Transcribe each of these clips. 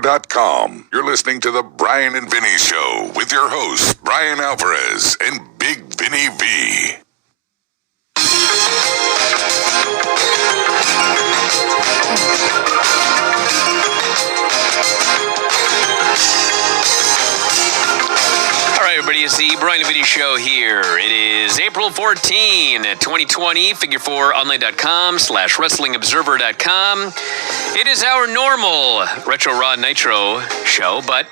Com. You're listening to the Brian and Vinny Show with your hosts, Brian Alvarez and Big Vinny V. All right, everybody, it's the Brian and Vinny Show here. It is April 14, 2020, figure4online.com/wrestlingobserver.com. It is our normal Retro Raw Nitro show, but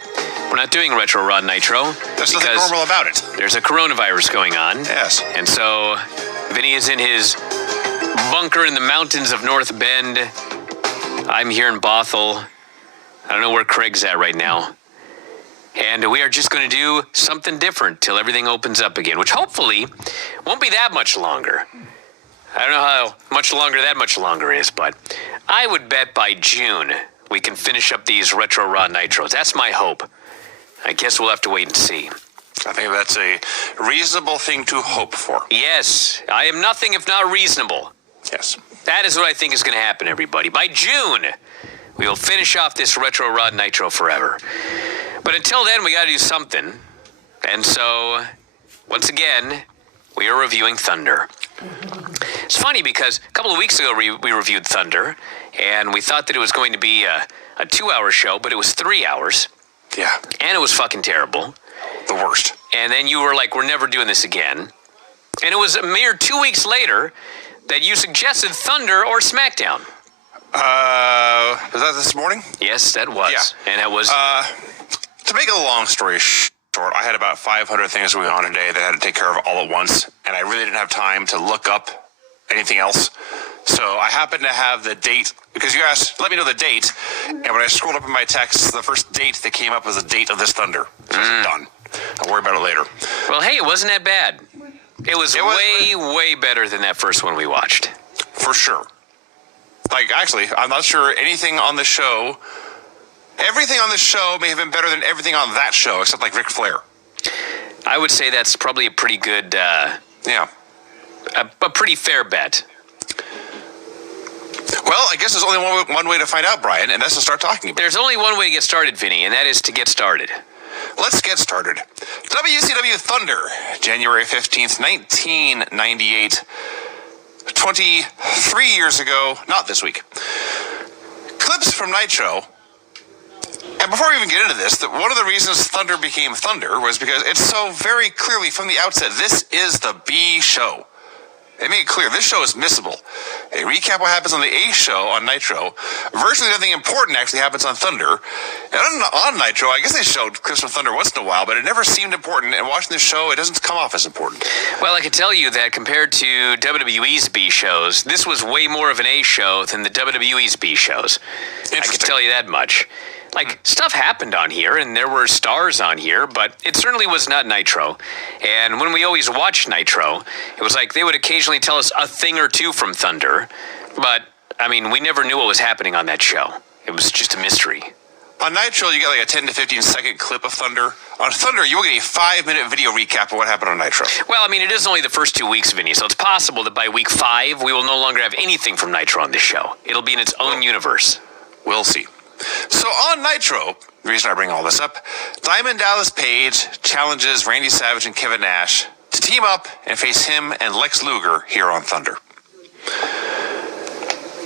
we're not doing Retro Raw Nitro. There's nothing normal about it. There's a coronavirus going on. Yes. And so Vinny is in his bunker in the mountains of North Bend. I'm here in Bothell. I don't know where Craig's at right now. And we are just going to do something different till everything opens up again, which hopefully won't be that much longer. I don't know how much longer that much longer is, but I would bet by June we can finish up these Retro Raw Nitros. That's my hope. I guess we'll have to wait and see. I think that's a reasonable thing to hope for. Yes, I am nothing if not reasonable. Yes. That is what I think is going to happen, everybody. By June, we will finish off this Retro Raw Nitro forever. But until then, we got to do something. And so, once again, we are reviewing Thunder. It's funny because a couple of weeks ago we reviewed Thunder, and we thought that it was going to be a 2-hour show, but it was 3 hours. Yeah. And it was fucking terrible. The worst. And then you were like, we're never doing this again. And it was a mere 2 weeks later that you suggested Thunder or SmackDown. Was that this morning? Yes, that was. Yeah. And that was... To make a long story short, I had about 500 things going on today that I had to take care of all at once, and I really didn't have time to look up anything else. So I happened to have the date, because you asked, let me know the date, and when I scrolled up in my texts, the first date that came up was the date of this Thunder. So it's done. I'll worry about it later. Well, hey, it wasn't that bad. It was way better than that first one we watched. For sure. Like, actually, I'm not sure anything on the show... Everything on this show may have been better than everything on that show, except like Ric Flair. I would say that's probably a pretty good, yeah. A pretty fair bet. Well, I guess there's only one way to find out, Brian, and that's to start talking about it. There's only one way to get started, Vinny, and that is to get started. Let's get started. WCW Thunder, January 15th, 1998. 23 years ago, not this week. Clips from Nitro. And before we even get into this, one of the reasons Thunder became Thunder was because it's so very clearly from the outset, this is the B show. They made it clear, this show is missable. They recap what happens on the A show on Nitro. Virtually nothing important actually happens on Thunder. And on Nitro, I guess they showed clips from Thunder once in a while, but it never seemed important. And watching this show, it doesn't come off as important. Well, I can tell you that compared to WWE's B shows, this was way more of an A show than the WWE's B shows. I can tell you that much. Like, stuff happened on here, and there were stars on here, but it certainly was not Nitro. And when we always watched Nitro, it was like they would occasionally tell us a thing or two from Thunder, but, I mean, we never knew what was happening on that show. It was just a mystery. On Nitro, you get like a 10 to 15 second clip of Thunder. On Thunder, you will get a 5-minute video recap of what happened on Nitro. Well, I mean, it is only the first 2 weeks, Vinny, so it's possible that by week 5, we will no longer have anything from Nitro on this show. It'll be in its own universe. We'll see. So on Nitro, the reason I bring all this up, Diamond Dallas Page challenges Randy Savage and Kevin Nash to team up and face him and Lex Luger here on Thunder.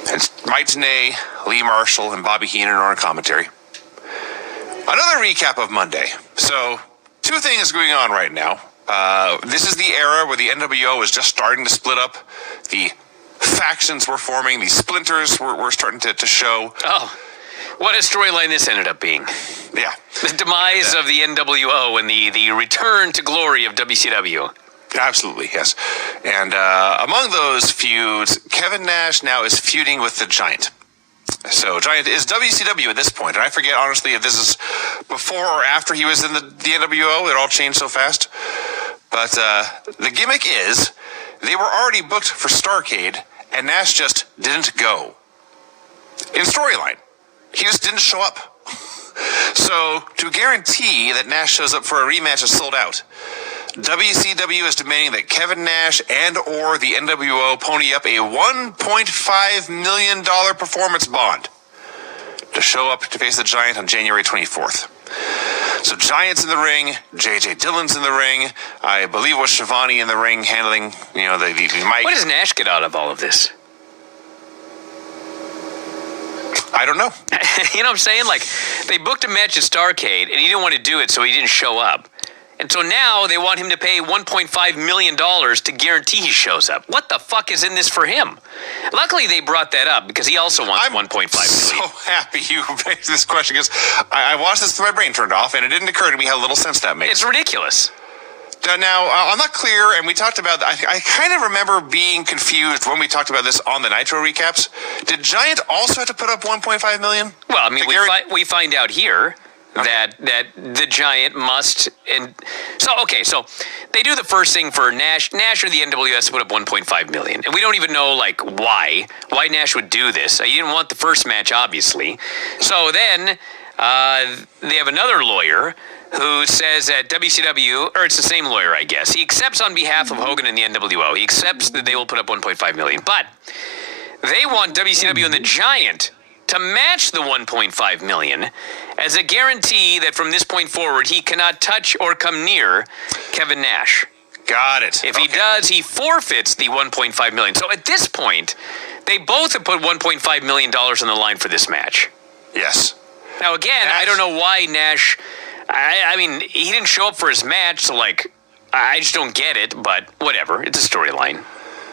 It's Mike Tenay, Lee Marshall, and Bobby Heenan are on commentary. Another recap of Monday. So, 2 things going on right now. This is the era where the NWO is just starting to split up. The factions were forming. The splinters were starting to show. Oh. What a storyline this ended up being. Yeah. The demise of the NWO and the return to glory of WCW. Absolutely, yes. And among those feuds, Kevin Nash now is feuding with the Giant. So Giant is WCW at this point. And I forget, honestly, if this is before or after he was in the NWO. It all changed so fast. But the gimmick is they were already booked for Starrcade, and Nash just didn't go. In storyline. He just didn't show up. So, to guarantee that Nash shows up for a rematch is sold out, WCW is demanding that Kevin Nash and or the NWO pony up a $1.5 million performance bond. to show up to face the Giant on January 24th. So Giant's in the ring, J.J. Dillon's in the ring, I believe it was Shivani in the ring handling, the mic. What does Nash get out of all of this? I don't know. You know what I'm saying? Like, they booked a match at Starrcade, and he didn't want to do it, so he didn't show up. And so now they want him to pay $1.5 million to guarantee he shows up. What the fuck is in this for him? Luckily, they brought that up because he also wants $1.5 million. I'm so happy you raised this question because I watched this with my brain turned off, and it didn't occur to me how little sense that makes. It's ridiculous. Now, I'm not clear, and we talked about, I kind of remember being confused when we talked about this on the Nitro recaps. Did Giant also have to put up $1.5 million? Well, I mean, we find out here that the Giant must, and so they do the first thing for Nash. Nash or the NWS put up $1.5 million, and we don't even know why Nash would do this. He didn't want the first match, obviously. So then they have another lawyer who says that WCW, or it's the same lawyer, I guess. He accepts on behalf of Hogan and the NWO. He accepts that they will put up $1.5 million, but they want WCW and the Giant to match the $1.5 million as a guarantee that from this point forward, he cannot touch or come near Kevin Nash. Got it. If he does, he forfeits the $1.5 million. So at this point, they both have put $1.5 million on the line for this match. Yes. Now, again, I don't know why Nash... I mean, he didn't show up for his match, so, I just don't get it, but whatever. It's a storyline.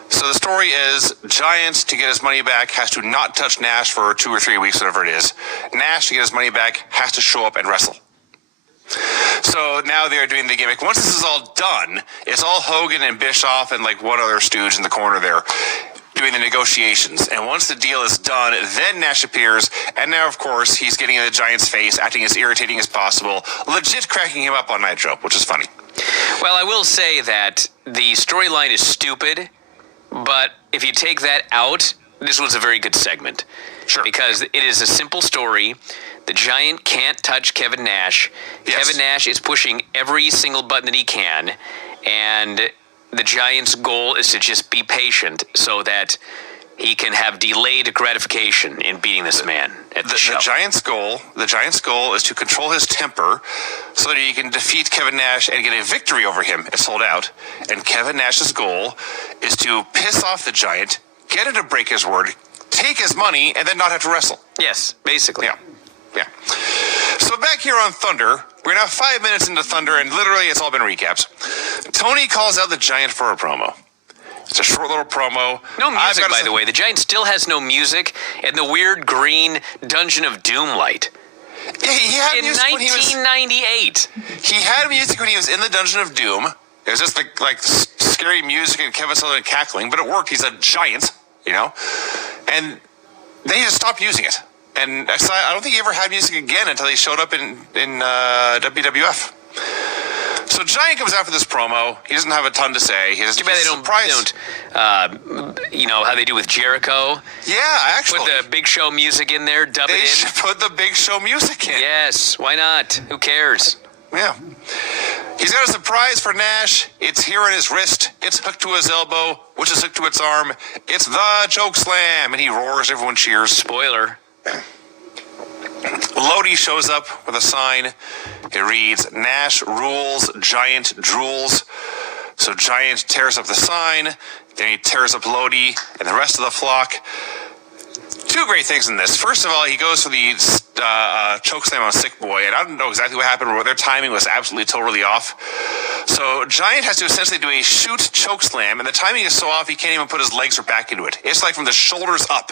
So the story is, Giant, to get his money back, has to not touch Nash for 2 or 3 weeks, whatever it is. Nash, to get his money back, has to show up and wrestle. So now they're doing the gimmick. Once this is all done, it's all Hogan and Bischoff and, one other stooge in the corner there doing the negotiations. And once the deal is done, then Nash appears, and now, of course, he's getting in the Giant's face, acting as irritating as possible, legit cracking him up on Nitro, which is funny. Well, I will say that the storyline is stupid, but if you take that out, this was a very good segment. Sure. Because it is a simple story. The Giant can't touch Kevin Nash. Yes. Kevin Nash is pushing every single button that he can, and the Giant's goal is to just be patient so that he can have delayed gratification in beating this man at the show. The Giant's goal is to control his temper so that he can defeat Kevin Nash and get a victory over him at Sold Out. And Kevin Nash's goal is to piss off the Giant, get him to break his word, take his money, and then not have to wrestle. Yes, basically. Yeah. So back here on Thunder, we're now 5 minutes into Thunder, and literally it's all been recaps. Tony calls out the Giant for a promo. It's a short little promo. No music, by the way. The Giant still has no music, and the weird green Dungeon of Doom light. Yeah, he had in music 1998. He had music when he was in the Dungeon of Doom. It was just like scary music and Kevin Sullivan cackling, but it worked. He's a giant, And they just stopped using it. And I don't think he ever had music again until he showed up in WWF. So Giant comes out for this promo. He doesn't have a ton to say. He doesn't. Too bad they don't how they do with Jericho. Yeah, actually. Put the Big Show music in there, dub it in. They should put the Big Show music in. Yes, why not? Who cares? Yeah. He's got a surprise for Nash. It's here on his wrist. It's hooked to his elbow, which is hooked to its arm. It's the choke slam. And he roars. Everyone cheers. Spoiler. Lodi shows up with a sign. It reads, Nash rules, Giant drools. So Giant tears up the sign. Then he tears up Lodi and the rest of the flock. Two great things in this. First of all, he goes for the choke slam on Sick Boy, and I don't know exactly what happened, but their timing was absolutely totally off. So Giant has to essentially do a shoot choke slam, and the timing is so off he can't even put his legs or back into it. It's like from the shoulders up,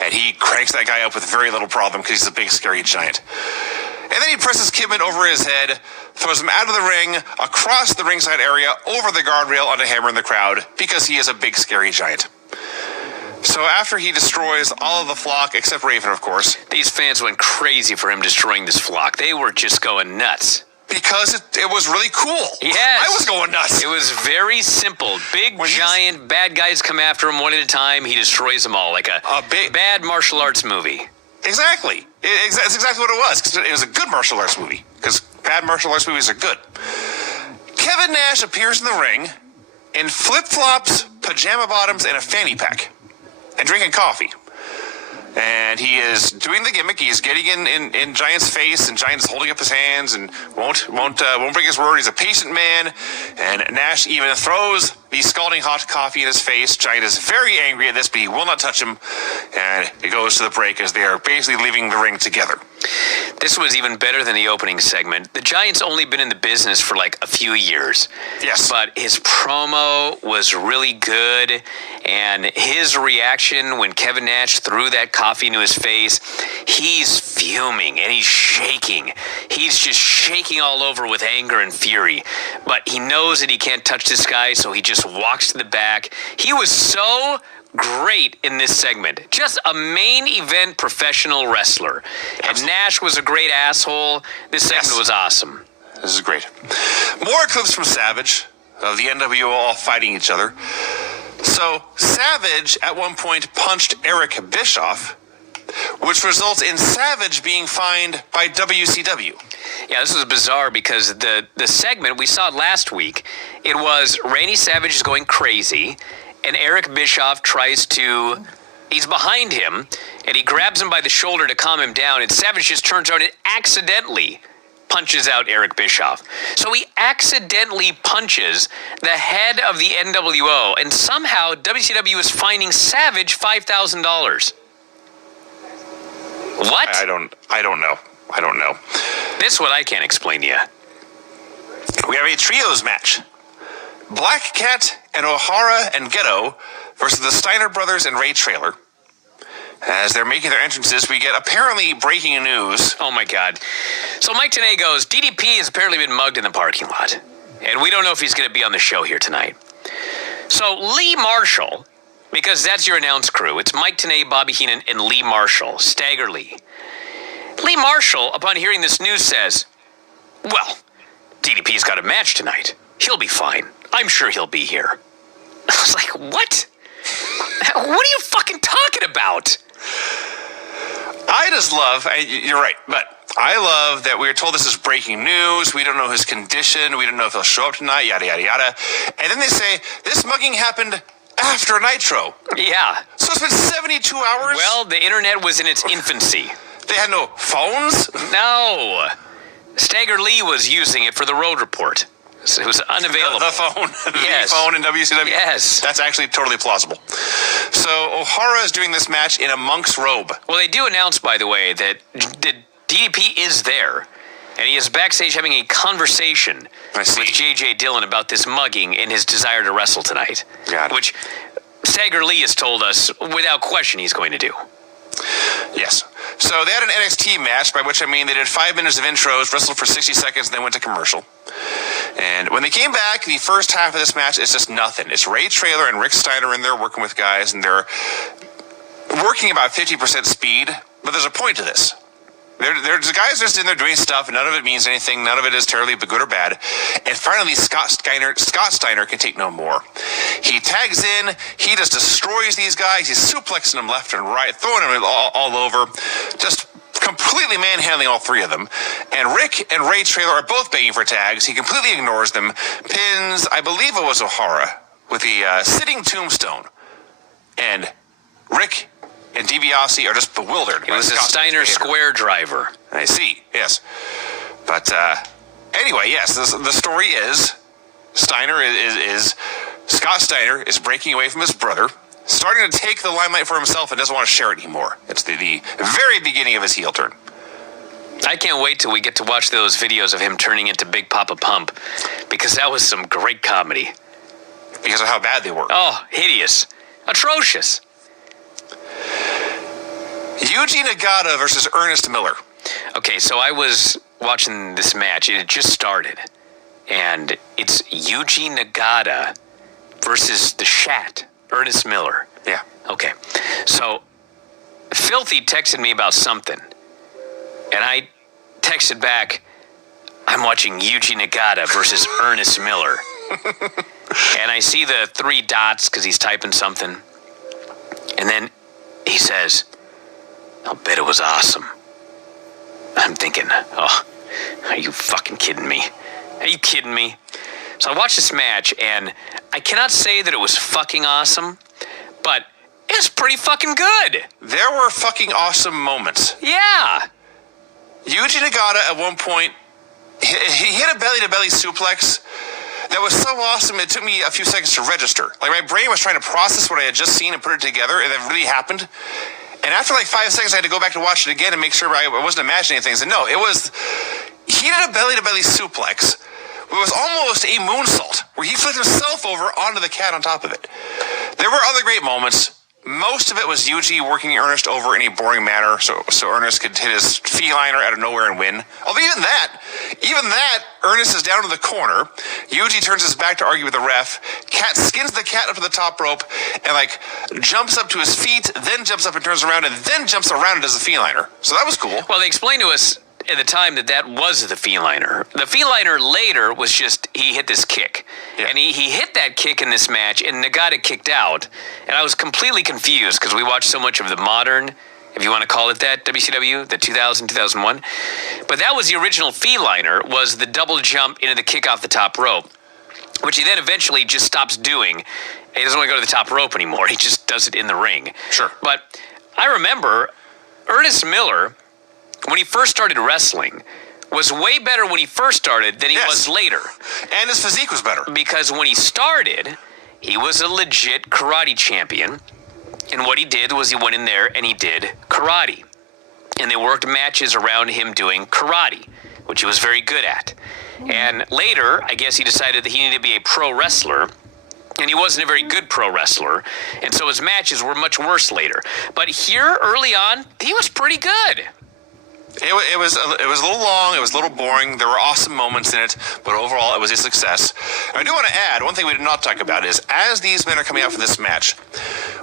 and he cranks that guy up with very little problem because he's a big, scary Giant. And then he presses Kidman over his head, throws him out of the ring, across the ringside area, over the guardrail onto Hammer in the crowd, because he is a big, scary Giant. So after he destroys all of the flock, except Raven, of course. These fans went crazy for him destroying this flock. They were just going nuts. Because it was really cool. Yes. I was going nuts. It was very simple. Big, Giant, bad guys come after him one at a time. He destroys them all like a bad martial arts movie. Exactly. That's exactly what it was. 'Cause it was a good martial arts movie. Because bad martial arts movies are good. Kevin Nash appears in the ring in flip-flops, pajama bottoms, and a fanny pack. And drinking coffee. And he is doing the gimmick. He's getting in Giant's face, and Giant is holding up his hands and won't break his word. He's a patient man. And Nash even throws the scalding hot coffee in his face. Giant is very angry at this, but he will not touch him. And it goes to the break as they are basically leaving the ring together. This was even better than the opening segment. The Giant's only been in the business for like a few years. Yes. But his promo was really good, and his reaction when Kevin Nash threw that coffee into his face, he's fuming and he's shaking. He's just shaking all over with anger and fury. But he knows that he can't touch this guy, so he just walks to the back. He was so great in this segment. Just a main event professional wrestler. And Nash was a great asshole. This segment was awesome. This is great. More clips from Savage of the NWO all fighting each other. So Savage at one point punched Eric Bischoff, which results in Savage being fined by WCW. Yeah, this was bizarre because the segment, we saw it last week, it was Randy Savage is going crazy, and Eric Bischoff he's behind him, and he grabs him by the shoulder to calm him down, and Savage just turns around and accidentally punches out Eric Bischoff. So he accidentally punches the head of the NWO, and somehow WCW is fining Savage $5,000. What? I don't know. This is what I can't explain to you. We have a trios match. Black Cat and O'Hara and Ghetto versus the Steiner brothers and Ray Traylor. As they're making their entrances, we get apparently breaking news. Oh my God. So Mike Tenay goes, DDP has apparently been mugged in the parking lot. And we don't know if he's going to be on the show here tonight. So Lee Marshall, because that's your announce crew, it's Mike Tenay, Bobby Heenan, and Lee Marshall, Stagger Lee. Lee Marshall, upon hearing this news, says, well, DDP's got a match tonight. He'll be fine. I'm sure he'll be here. I was like, what? What are you fucking talking about? I just love, you're right, but I love that we were told this is breaking news. We don't know his condition. We don't know if he'll show up tonight, yada, yada, yada. And then they say, this mugging happened after Nitro. Yeah. So it's been 72 hours? Well, the internet was in its infancy. They had no phones? No. Stagger Lee was using it for the Road Report. So it was unavailable. The phone. Yes. The phone in WCW? Yes. That's actually totally plausible. So O'Hara is doing this match in a monk's robe. Well, they do announce, by the way, that DDP is there, and he is backstage having a conversation with J.J. Dillon about this mugging and his desire to wrestle tonight. Got it. Which Stagger Lee has told us, without question, he's going to do. Yes. So they had an NXT match, by which I mean they did 5 minutes of intros, wrestled for 60 seconds, and then went to commercial. And when they came back, the first half of this match is just nothing. It's Ray Traylor and Rick Steiner in there working with guys, and they're working about 50% speed, but there's a point to this. There's the guys just in there doing stuff, and none of it means anything. None of it is terribly good or bad. And finally, Scott Steiner can take no more. He tags in. He just destroys these guys. He's suplexing them left and right, throwing them all over, just completely manhandling all three of them. And Rick and Ray Traylor are both begging for tags. He completely ignores them. Pins, I believe it was O'Hara, with the sitting tombstone. And Rick and DiBiase are just bewildered. It was a Steiner square driver. I see, yes. But anyway, yes, the story is Scott Steiner is breaking away from his brother, starting to take the limelight for himself and doesn't want to share it anymore. It's the very beginning of his heel turn. I can't wait till we get to watch those videos of him turning into Big Papa Pump, because that was some great comedy. Because of how bad they were. Oh, hideous. Atrocious. Yuji Nagata versus Ernest Miller. Okay, so I was watching this match. It had just started. And it's Yuji Nagata versus the Shat, Ernest Miller. Yeah. Okay, so Filthy texted me about something. And I texted back, I'm watching Yuji Nagata versus Ernest Miller. And I see the 3 dots because he's typing something. And then he says, I'll bet it was awesome. I'm thinking, oh, are you fucking kidding me? Are you kidding me? So I watched this match, and I cannot say that it was fucking awesome, but It was pretty fucking good. There were fucking awesome moments. Yeah. Yuji Nagata at one point, he hit a belly-to-belly suplex that was so awesome it took me a few seconds to register. Like, my brain was trying to process what I had just seen and put it together, and it really happened. And after like 5 seconds, I had to go back to watch it again and make sure I wasn't imagining things. And no, he did a belly-to-belly suplex. It was almost a moonsault, where he flipped himself over onto the cat on top of it. There were other great moments. Most of it was Yuji working Ernest over in a boring manner, so Ernest could hit his feliner out of nowhere and win. Although even that, Ernest is down in the corner. Yuji turns his back to argue with the ref. Cat skins the cat up to the top rope and like jumps up to his feet, then jumps up and turns around, and then jumps around and does a feliner. So that was cool. Well, they explained to us at the time that was the feliner. The feliner later was just, he hit this kick. Yeah. And he hit that kick in this match, and Nagata kicked out. And I was completely confused because we watched so much of the modern, if you want to call it that, WCW, the 2000, 2001. But that was the original feliner, was the double jump into the kick off the top rope, which he then eventually just stops doing. He doesn't want to go to the top rope anymore. He just does it in the ring. Sure. But I remember Ernest Miller, when he first started wrestling, was way better when he first started than he was later. And his physique was better. Because when he started, he was a legit karate champion. And what he did was he went in there and he did karate. And they worked matches around him doing karate, which he was very good at. And later, I guess he decided that he needed to be a pro wrestler. And he wasn't a very good pro wrestler. And so his matches were much worse later. But here, early on, he was pretty good. It was a little long. It was a little boring. There were awesome moments in it, but overall, it was a success. And I do want to add one thing we did not talk about is as these men are coming out for this match,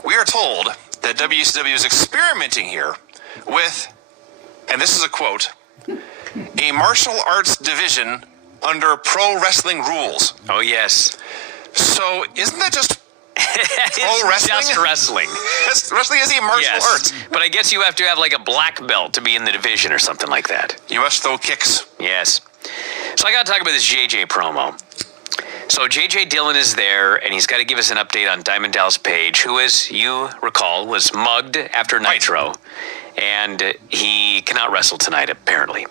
we are told that WCW is experimenting here with, and this is a quote, a martial arts division under pro wrestling rules. Oh, yes. So isn't that just pro wrestling? Just wrestling. Wrestling is a martial art. But I guess you have to have like a black belt to be in the division or something like that. You must throw kicks. Yes. So I got to talk about this JJ promo. So JJ Dillon is there, and he's got to give us an update on Diamond Dallas Page, who, as you recall, was mugged after Nitro. And he cannot wrestle tonight, apparently.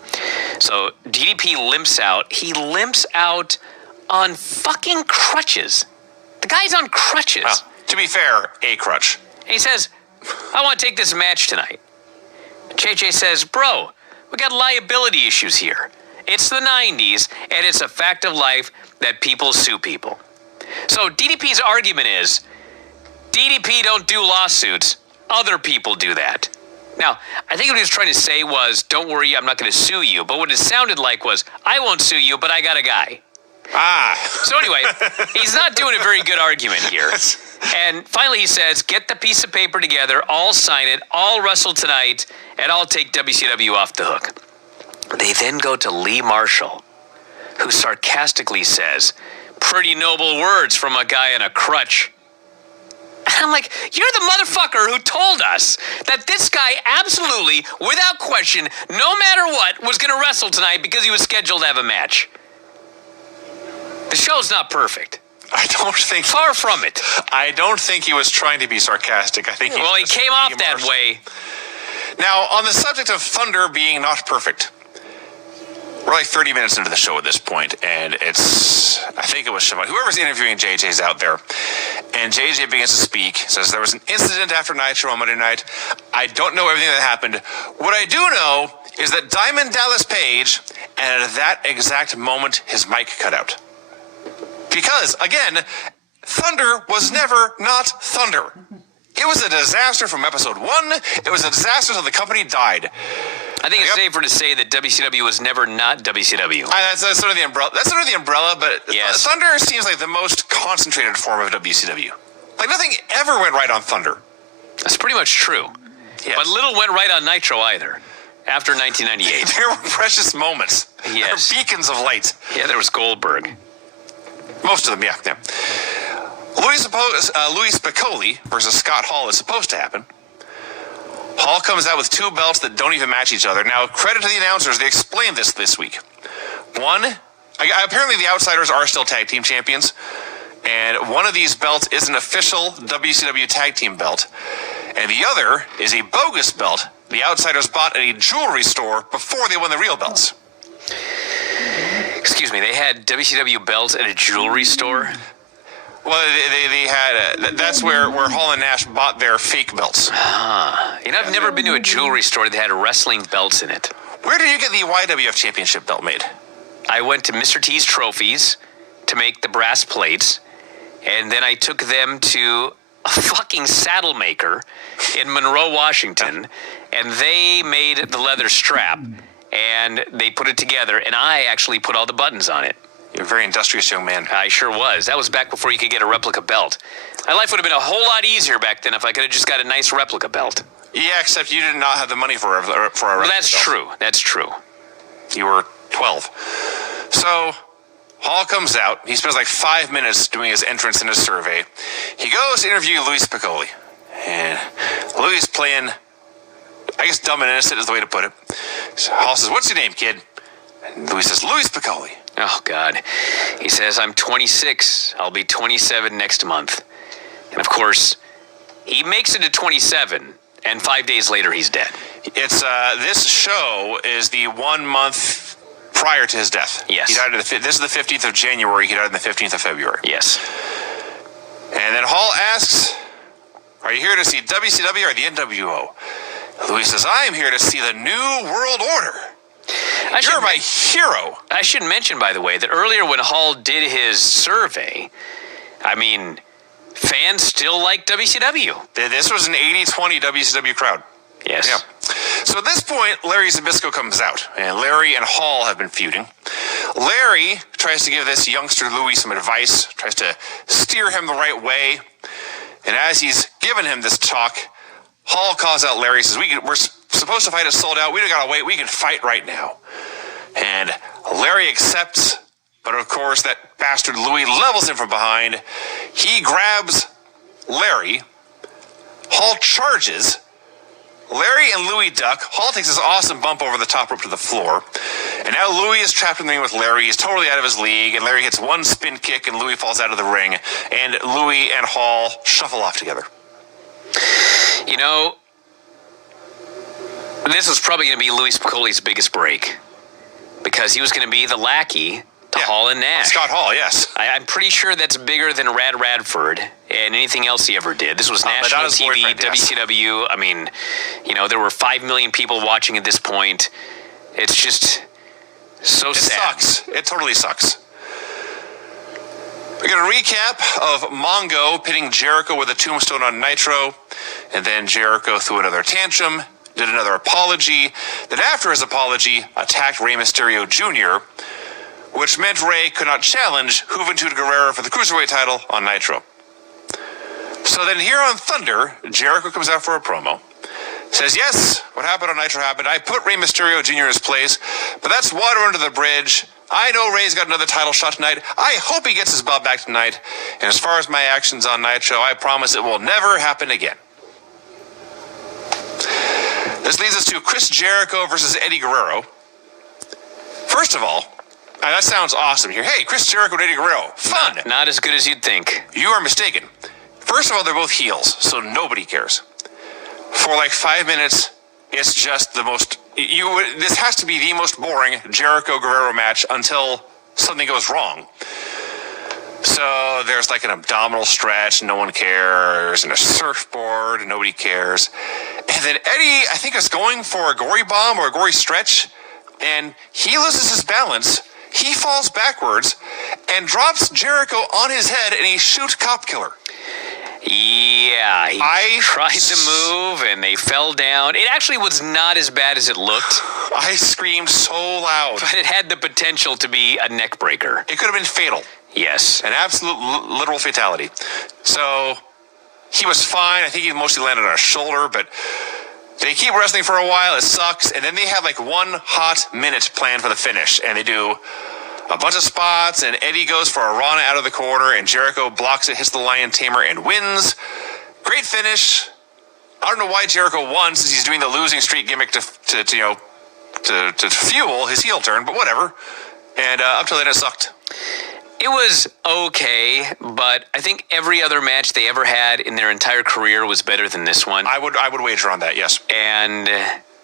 So DDP limps out. He limps out on fucking crutches. The guy's on crutches. Well, to be fair, a crutch. And he says, I want to take this match tonight. JJ says, bro, we got liability issues here. It's the 90s, and it's a fact of life that people sue people. So DDP's argument is, DDP don't do lawsuits. Other people do that. Now, I think what he was trying to say was, don't worry, I'm not going to sue you. But what it sounded like was, I won't sue you, but I got a guy. So anyway, he's not doing a very good argument here. And finally he says, get the piece of paper together, I'll sign it, I'll wrestle tonight, and I'll take WCW off the hook. They then go to Lee Marshall, who sarcastically says, pretty noble words from a guy in a crutch. And I'm like, you're the motherfucker who told us that this guy absolutely, without question, no matter what, was going to wrestle tonight because he was scheduled to have a match. The show's not perfect. I don't think... Far from it. I don't think he was trying to be sarcastic. I think he came off that way. Now, on the subject of Thunder being not perfect, we're like 30 minutes into the show at this point, and I think it was Shimon. Whoever's interviewing JJ's out there, and JJ begins to speak, says there was an incident after Nitro on Monday night. I don't know everything that happened. What I do know is that Diamond Dallas Page, and at that exact moment, his mic cut out. Because, again, Thunder was never not Thunder. It was a disaster from episode 1. It was a disaster until the company died. I think it's safer to say that WCW was never not WCW. That's under the umbrella. That's under the umbrella, but yes. Thunder seems like the most concentrated form of WCW. Like, nothing ever went right on Thunder. That's pretty much true. Yes. But little went right on Nitro either, after 1998. There were precious moments. Yes. There were beacons of light. Yeah, there was Goldberg. Most of them, yeah. Louis Piccoli versus Scott Hall is supposed to happen. Hall comes out with 2 belts that don't even match each other. Now, credit to the announcers, they explained this week. One, apparently the Outsiders are still tag team champions, and one of these belts is an official WCW tag team belt. and the other is a bogus belt the Outsiders bought at a jewelry store before they won the real belts. Excuse me, they had WCW belts at a jewelry store? Well, they had that's where Hall and Nash bought their fake belts. I've never been to a jewelry store that had wrestling belts in it. Where did you get the YWF Championship belt made? I went to Mr. T's Trophies to make the brass plates, and then I took them to a fucking saddle maker in Monroe, Washington, and they made the leather strap, and they put it together, and I actually put all the buttons on it. You're a very industrious young man. I sure was. That was back before you could get a replica belt. My life would have been a whole lot easier back then if I could have just got a nice replica belt. Yeah, except you did not have the money for a replica Well, that's belt. true. That's true. You were 12. So, Hall comes out. He spends like 5 minutes doing his entrance in his survey. He goes to interview Louis Piccoli. And Louis is playing, I guess dumb and innocent is the way to put it. So Hall says, "What's your name, kid?" And Louis says, "Louis Piccoli." Oh, God. He says, "I'm 26. I'll be 27 next month." And, of course, he makes it to 27, and 5 days later, he's dead. It's this show is the 1 month prior to his death. Yes. He died on this is the 15th of January. He died on the 15th of February. Yes. And then Hall asks, "Are you here to see WCW or the NWO?" Louis says, "I am here to see the New World Order. You're my hero." I should mention, by the way, that earlier when Hall did his survey, I mean, fans still like WCW. This was an 80-20 WCW crowd. Yes. Yeah. So at this point, Larry Zbyszko comes out, and Larry and Hall have been feuding. Larry tries to give this youngster Louis some advice, tries to steer him the right way. And as he's giving him this talk, Hall calls out Larry, says, "We're supposed to fight a sold out. We don't gotta wait. We can fight right now." And Larry accepts, but of course that bastard Louis levels him from behind. He grabs Larry. Hall charges. Larry and Louis duck. Hall takes this awesome bump over the top rope to the floor. And now Louis is trapped in the ring with Larry. He's totally out of his league. And Larry hits one spin kick and Louis falls out of the ring. And Louis and Hall shuffle off together. You know, this was probably going to be Louis Piccoli's biggest break, because he was going to be the lackey to Hall and Nash. Scott Hall, yes. I'm pretty sure that's bigger than Rad Radford and anything else he ever did. This was but national not his TV, boyfriend, yes. WCW. I mean, there were 5 million people watching at this point. It's just so It sad. sucks. It totally sucks. We got a recap of Mongo pitting Jericho with a tombstone on Nitro, and then Jericho threw another tantrum, did another apology, then after his apology, attacked Rey Mysterio Jr., which meant Rey could not challenge Juventud Guerrera for the Cruiserweight title on Nitro. So then here on Thunder, Jericho comes out for a promo, says, "Yes, what happened on Nitro happened. I put Rey Mysterio Jr. in his place, but that's water under the bridge. I know Rey's got another title shot tonight. I hope he gets his belt back tonight. And as far as my actions on Nitro, I promise it will never happen again." This leads us to Chris Jericho versus Eddie Guerrero. First of all, that sounds awesome here. Hey, Chris Jericho and Eddie Guerrero. Fun. Not as good as you'd think. You are mistaken. First of all, they're both heels, so nobody cares. For like 5 minutes, it's just the most... This has to be the most boring Jericho-Guerrero match until something goes wrong. So there's like an abdominal stretch, no one cares, and a surfboard, nobody cares. And then Eddie, I think, is going for a gory bomb or a gory stretch, and he loses his balance. He falls backwards and drops Jericho on his head in a shoot cop killer. Yeah, he tried to move and they fell down. It actually was not as bad as it looked, I screamed so loud. but it had the potential to be a neck breaker. It could have been fatal. Yes. An absolute literal fatality. So he was fine. I think he mostly landed on his shoulder, but they keep wrestling for a while. It sucks. And then they have like 1 hot minute planned for the finish. And they do a bunch of spots, and Eddie goes for a Rana out of the corner, and Jericho blocks it, hits the Lion Tamer, and wins. Great finish. I don't know why Jericho won, since he's doing the losing streak gimmick to fuel his heel turn, but whatever. And up till then, it sucked. It was okay, but I think every other match they ever had in their entire career was better than this one. I would wager on that, yes. And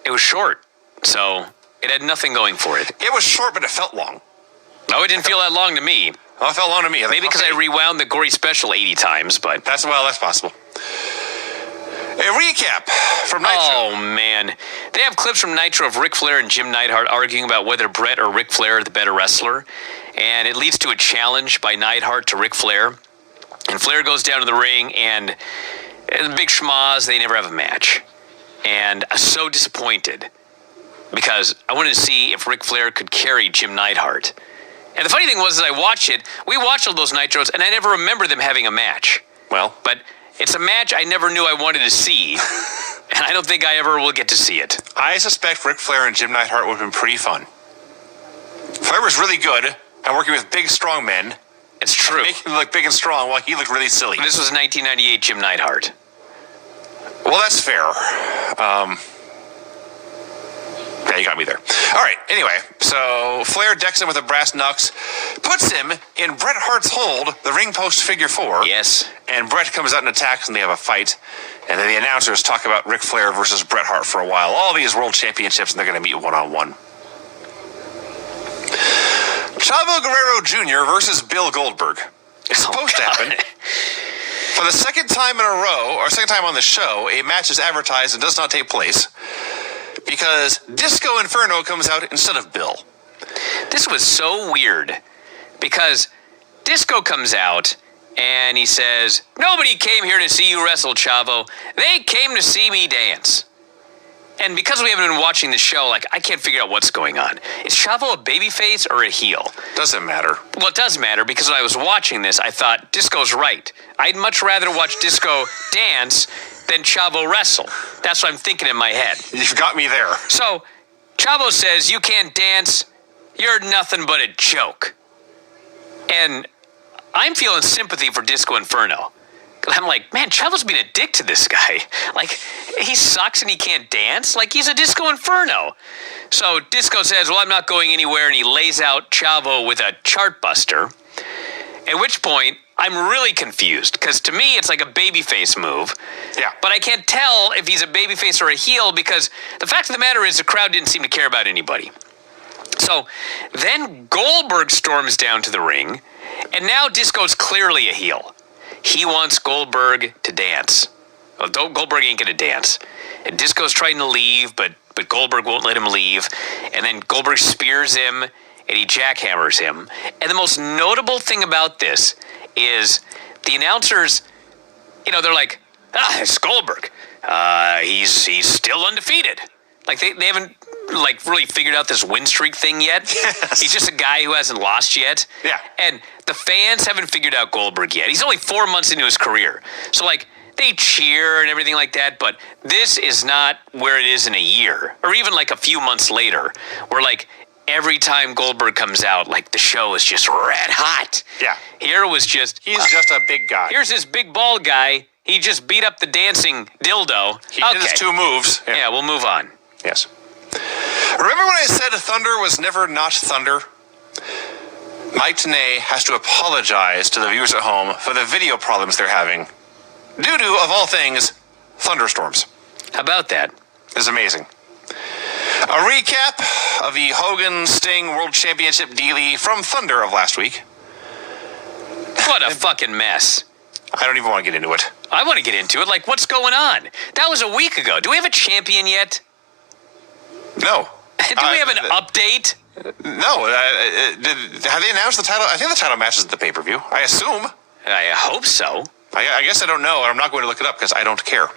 it was short, so it had nothing going for it. It was short, but it felt long. Oh, it didn't feel that long to me. Oh, it felt long to me. Maybe because I rewound the Gory Special 80 times, but... That's possible. A recap from Nitro. Oh, man. They have clips from Nitro of Ric Flair and Jim Neidhart arguing about whether Bret or Ric Flair are the better wrestler. And it leads to a challenge by Neidhart to Ric Flair. And Flair goes down to the ring, and the big schmaz, they never have a match. And I'm so disappointed because I wanted to see if Ric Flair could carry Jim Neidhart. And the funny thing was, as I watched it, we watched all those Nitros, and I never remember them having a match. Well, But it's a match I never knew I wanted to see, and I don't think I ever will get to see it. I suspect Ric Flair and Jim Neidhart would have been pretty fun. Flair was really good at working with big, strong men. It's true. Making him look big and strong while he looked really silly. This was 1998 Jim Neidhart. Well, that's fair. Yeah, you got me there. All right, anyway, so Flair decks him with a brass knucks, puts him in Bret Hart's hold, the ring post figure 4. Yes. And Bret comes out and attacks, and they have a fight. And then the announcers talk about Ric Flair versus Bret Hart for a while. All these world championships, and they're going to meet one-on-one. Chavo Guerrero Jr. versus Bill Goldberg. It's supposed to happen. For the second time in a row, or second time on the show, a match is advertised and does not take place because Disco Inferno comes out instead of Bill. This was so weird because Disco comes out and he says, "Nobody came here to see you wrestle, Chavo. They came to see me dance." And because we haven't been watching the show, I can't figure out what's going on. Is Chavo a babyface or a heel? Doesn't matter. Well, it does matter because when I was watching this, I thought Disco's right. I'd much rather watch Disco dance than Chavo wrestle. That's what I'm thinking in my head. You've got me there. So, Chavo says, "You can't dance. You're nothing but a joke." And I'm feeling sympathy for Disco Inferno. I'm like, man, Chavo's being a dick to this guy. He sucks and he can't dance. He's a Disco Inferno. So Disco says, "Well, I'm not going anywhere," and he lays out Chavo with a chart buster. At which point, I'm really confused, because to me, it's like a babyface move. Yeah. But I can't tell if he's a babyface or a heel, because the fact of the matter is the crowd didn't seem to care about anybody. So then Goldberg storms down to the ring, and now Disco's clearly a heel. He wants Goldberg to dance. Well, Goldberg ain't gonna dance. And Disco's trying to leave, but Goldberg won't let him leave. And then Goldberg spears him, and he jackhammers him. And the most notable thing about this is the announcers, they're like, it's Goldberg. He's still undefeated. They haven't really figured out this win streak thing yet. Yes. He's just a guy who hasn't lost yet. Yeah. And the fans haven't figured out Goldberg yet. He's only 4 months into his career. So they cheer and everything like that, but this is not where it is in a year, or even a few months later, where every time Goldberg comes out, the show is just red hot. Yeah. Here was just... He's just a big guy. Here's this big bald guy. He just beat up the dancing dildo. He did his 2 moves. Yeah, we'll move on. Yes. Remember when I said Thunder was never not Thunder? Mike Tenay has to apologize to the viewers at home for the video problems they're having due to, of all things, thunderstorms. How about that? It's amazing. A recap of the Hogan Sting World Championship dealie from Thunder of last week. What a fucking mess. I don't even want to get into it. I want to get into it. What's going on? That was a week ago. Do we have a champion yet? No. Do we have an update? No. Have they announced the title? I think the title match is at the pay-per-view. I assume. I hope so. I guess I don't know, and I'm not going to look it up because I don't care.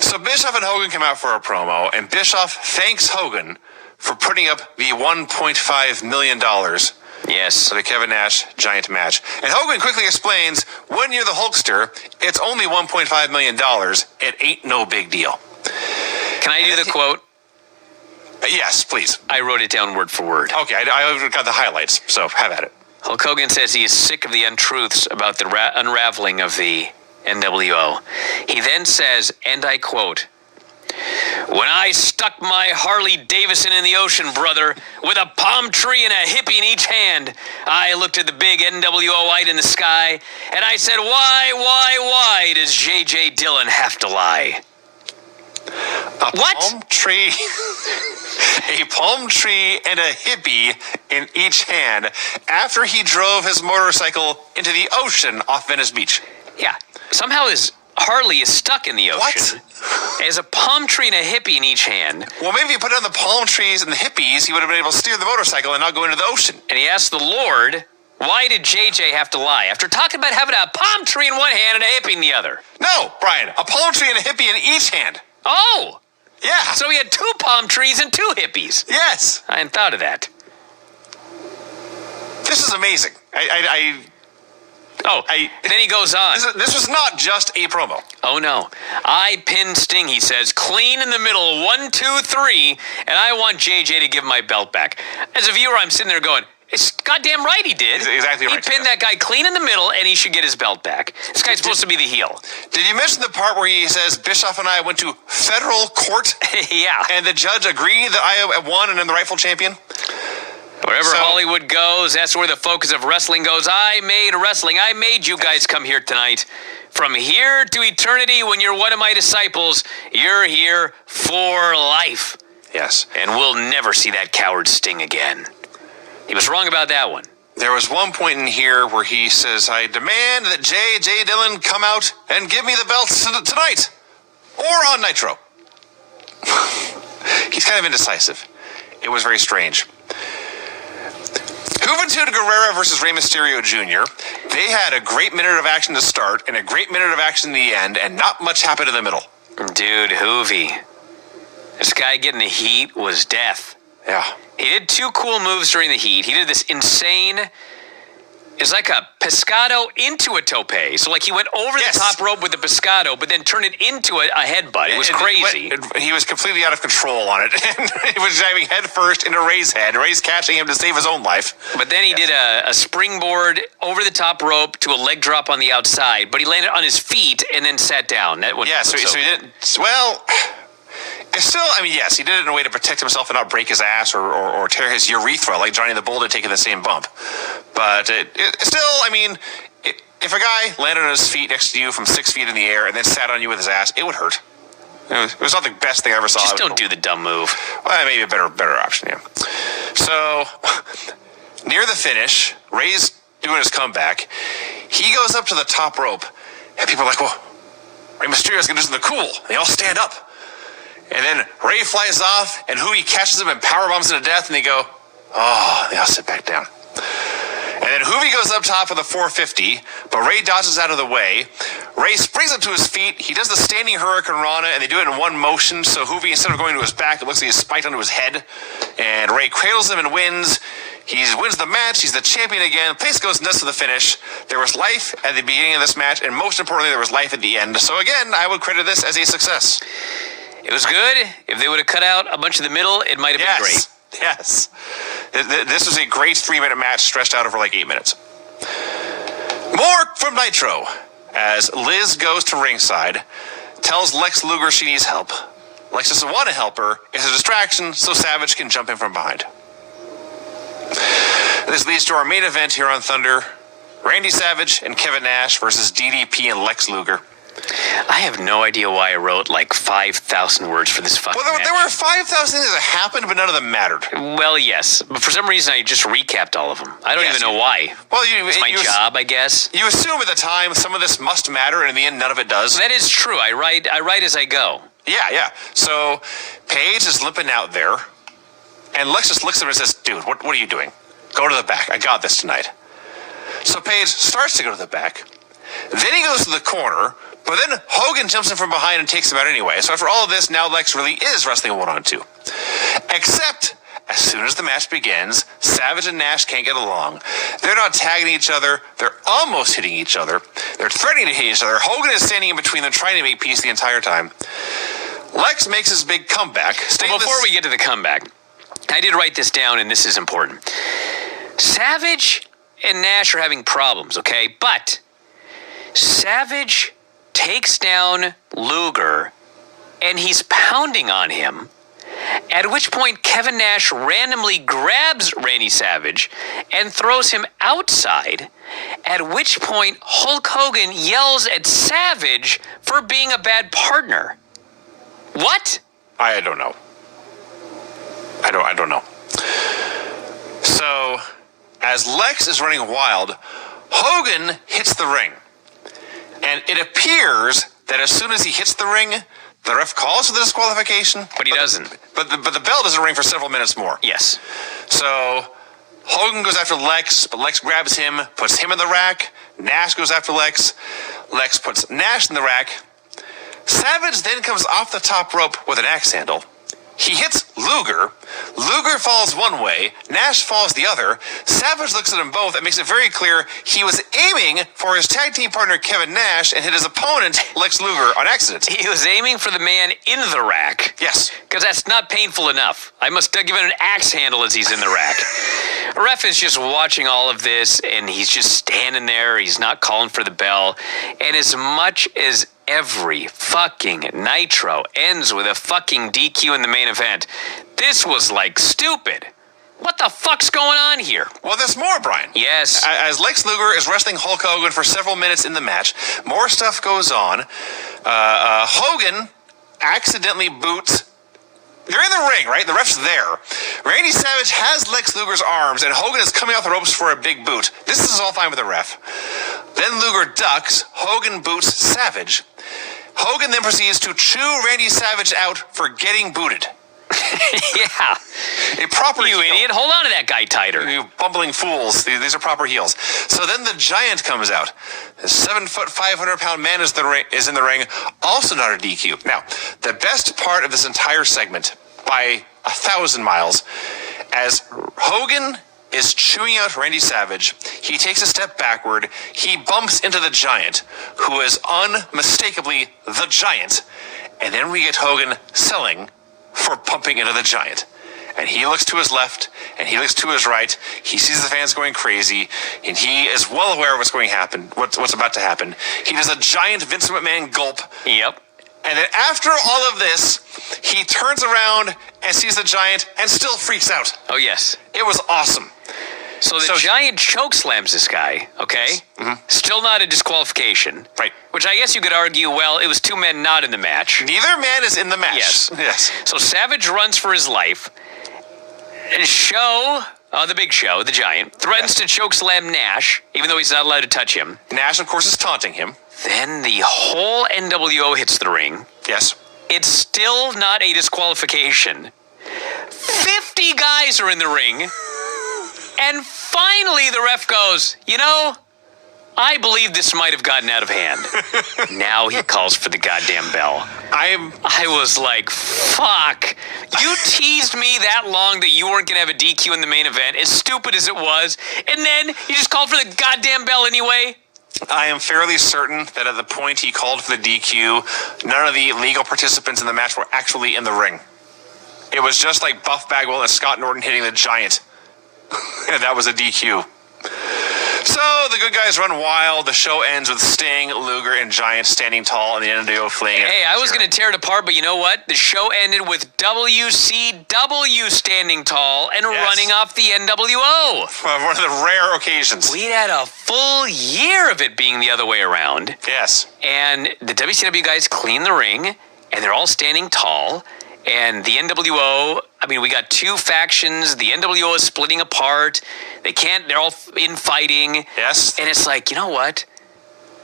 So Bischoff and Hogan come out for a promo, and Bischoff thanks Hogan for putting up the $1.5 million Yes. for the Kevin Nash Giant match. And Hogan quickly explains, when you're the Hulkster, it's only $1.5 million. It ain't no big deal. Can I do the quote? Yes, please. I wrote it down word for word. Okay, I got the highlights, so have at it. Hulk Hogan says he is sick of the untruths about the unraveling of the NWO. He then says, and I quote, When I stuck my Harley Davidson in the ocean, brother, with a palm tree and a hippie in each hand, I looked at the big NWO light in the sky, and I said, why does J.J. Dillon have to lie? What? Palm tree, a palm tree and a hippie in each hand after he drove his motorcycle into the ocean off Venice Beach. Yeah, somehow his Harley is stuck in the ocean. What? As a palm tree and a hippie in each hand. Well, maybe if you put down the palm trees and the hippies, he would have been able to steer the motorcycle and not go into the ocean. And he asked the Lord, why did JJ have to lie? After talking about having a palm tree in one hand and a hippie in the other. No, Brian, a palm tree and a hippie in each hand. Oh! Yeah. So he had 2 palm trees and 2 hippies. Yes. I hadn't thought of that. This is amazing. Then he goes on. This was not just a promo. Oh, no. I pinned Sting, he says, clean in the middle, 1, 2, 3, and I want JJ to give my belt back. As a viewer, I'm sitting there going, it's goddamn right he did. Exactly right. He pinned that guy clean in the middle, and he should get his belt back. This guy's supposed to be the heel. Did you mention the part where he says Bischoff and I went to federal court? Yeah. And the judge agreed that I won and I'm the rightful champion? Wherever So- Hollywood goes, that's where the focus of wrestling goes. I made wrestling. I made you guys come here tonight. From here to eternity, when you're one of my disciples, you're here for life. Yes. And we'll never see that coward Sting again. He was wrong about that one. There was one point in here where he says, I demand that J.J. Dillon come out and give me the belts tonight. Or on Nitro. He's kind of indecisive. It was very strange. Juventud Guerrera versus Rey Mysterio Jr. They had a great minute of action to start and a great minute of action in the end, and not much happened in the middle. Dude, Hoovy. This guy getting the heat was death. Yeah. He did 2 cool moves during the heat. He did this insane... It's like a pescado into a tope. So like he went over Yes. the top rope with the pescado, but then turned it into a headbutt. It was crazy. He was completely out of control on it. And he was diving head first into Ray's head. Ray's catching him to save his own life. But then he did a springboard over the top rope to a leg drop on the outside, but he landed on his feet and then sat down. That was Yeah, so he didn't... Well... It's still, I mean, yes, he did it in a way to protect himself and not break his ass or tear his urethra like Johnny the Bull did taking the same bump. But it still, I mean, if a guy landed on his feet next to you from 6 feet in the air and then sat on you with his ass, it would hurt. It was not the best thing I ever saw. Just don't do the dumb move. Well, maybe a better option, yeah. So, near the finish, Ray's doing his comeback. He goes up to the top rope, and people are like, well, Rey Mysterio's going to do something cool. They all stand up. And then Ray flies off, and Huey catches him and powerbombs him to death, and they go, oh, they all sit back down. And then Hoovy goes up top with a 450, but Ray dodges out of the way. Ray springs up to his feet. He does the standing Hurricane Rana, and they do it in one motion. So Hoovy, instead of going to his back, it looks like he's spiked onto his head. And Ray cradles him and wins. He wins the match. He's the champion again. Place goes nuts to the finish. There was life at the beginning of this match, and most importantly, there was life at the end. So again, I would credit this as a success. It was good. If they would have cut out a bunch of the middle, it might have been great. Yes. This was a great 3-minute match stretched out over like 8 minutes. More from Nitro as Liz goes to ringside, tells Lex Luger she needs help. Lex doesn't want to help her. It's a distraction so Savage can jump in from behind. This leads to our main event here on Thunder. Randy Savage and Kevin Nash versus DDP and Lex Luger. I have no idea why I wrote like 5,000 words for this fucking Well, match. there were 5,000 things that happened, but none of them mattered. Well, yes. But for some reason, I just recapped all of them. I don't Yes, even know why. Well, It's my job, I guess. You assume at the time some of this must matter, and in the end, none of it does. That is true. I write as I go. Yeah. So Paige is limping out there, and Lex just looks at her and says, dude, what are you doing? Go to the back. I got this tonight. So Paige starts to go to the back. Then he goes to the corner, but then Hogan jumps in from behind and takes him out anyway. So after all of this, now Lex really is wrestling 1-on-2. Except, as soon as the match begins, Savage and Nash can't get along. They're not tagging each other. They're almost hitting each other. They're threatening to hit each other. Hogan is standing in between them, trying to make peace the entire time. Lex makes his big comeback. Well, before we get to the comeback, I did write this down, and this is important. Savage and Nash are having problems, okay? But Savage takes down Luger and he's pounding on him. At which point, Kevin Nash randomly grabs Randy Savage and throws him outside. At which point, Hulk Hogan yells at Savage for being a bad partner. What? I don't know. I don't know. So, as Lex is running wild, Hogan hits the ring. And it appears that as soon as he hits the ring, the ref calls for the disqualification. But he doesn't. But the bell doesn't ring for several minutes more. Yes. So Hogan goes after Lex, but Lex grabs him, puts him in the rack. Nash goes after Lex. Lex puts Nash in the rack. Savage then comes off the top rope with an axe handle. He hits Luger. Luger falls one way. Nash falls the other. Savage looks at them both and makes it very clear he was aiming for his tag team partner Kevin Nash and hit his opponent Lex Luger on accident. He was aiming for the man in the rack. Yes. Because that's not painful enough. I must give him an axe handle as he's in the rack. The ref is just watching all of this, and he's just standing there. He's not calling for the bell. And as much as every fucking Nitro ends with a fucking DQ in the main event, this was like stupid. What the fuck's going on here? Well, there's more, Brian. Yes. As Lex Luger is wrestling Hulk Hogan for several minutes in the match, more stuff goes on. Hogan accidentally boots. They're in the ring, right? The ref's there. Randy Savage has Lex Luger's arms, and Hogan is coming off the ropes for a big boot. This is all fine with the ref. Then Luger ducks. Hogan boots Savage. Hogan then proceeds to chew Randy Savage out for getting booted. Yeah. A proper You heel. idiot. Hold on to that guy tighter. You bumbling fools. These are proper heels. So then the Giant comes out. The 7-foot, 500-pound man is in the ring, also not a DQ. Now, the best part of this entire segment, by 1,000 miles, as Hogan is chewing out Randy Savage, he takes a step backward, he bumps into the Giant, who is unmistakably the Giant, and then we get Hogan selling for bumping into the Giant. And he looks to his left, and he looks to his right. He sees the fans going crazy, and he is well aware of what's about to happen. He does a giant Vince McMahon gulp. Yep. And then after all of this, he turns around and sees the Giant and still freaks out. Oh, yes. It was awesome. So the Giant choke slams this guy, okay? Mm-hmm. Still not a disqualification. Right. Which I guess you could argue, well, it was two men not in the match. Neither man is in the match. Yes. So Savage runs for his life. And the Big Show, the Giant, threatens to choke slam Nash, even though he's not allowed to touch him. Nash, of course, is taunting him. Then the whole NWO hits the ring. Yes. It's still not a disqualification. 50 guys are in the ring. And finally the ref goes, I believe this might have gotten out of hand. Now he calls for the goddamn bell. I was like, fuck. You teased me that long that you weren't going to have a DQ in the main event, as stupid as it was, and then you just called for the goddamn bell anyway? I am fairly certain that at the point he called for the DQ, none of the legal participants in the match were actually in the ring. It was just like Buff Bagwell and Scott Norton hitting the Giant. And that was a DQ. So the good guys run wild. The show ends with Sting, Luger, and Giant standing tall in the NWO fling. Hey, I was going to tear it apart, but you know what? The show ended with WCW standing tall and running off the NWO. One of the rare occasions. We'd had a full year of it being the other way around. Yes. And the WCW guys clean the ring, and they're all standing tall. And the NWO, we got two factions. The NWO is splitting apart. They're all infighting. Yes. And it's like, you know what?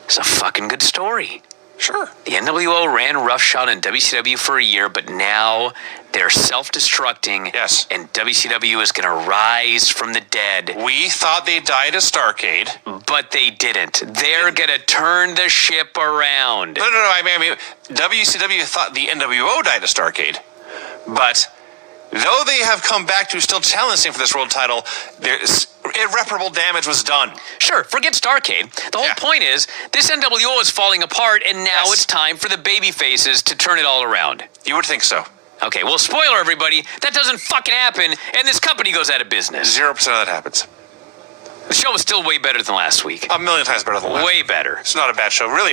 It's a fucking good story. Sure. The NWO ran roughshod on WCW for a year, but now they're self-destructing. Yes. And WCW is going to rise from the dead. We thought they died at Starrcade. But they didn't. They're going to turn the ship around. No. I mean, WCW thought the NWO died at Starrcade. But though they have come back to still challenging for this world title, there's irreparable damage was done. Sure, forget Starrcade. The whole point is, this NWO is falling apart, and now it's time for the baby faces to turn it all around. You would think so. Okay, well, spoiler, everybody. That doesn't fucking happen, and this company goes out of business. 0% of that happens. The show was still way better than last week. A million times better than last. Way better. It's not a bad show, really.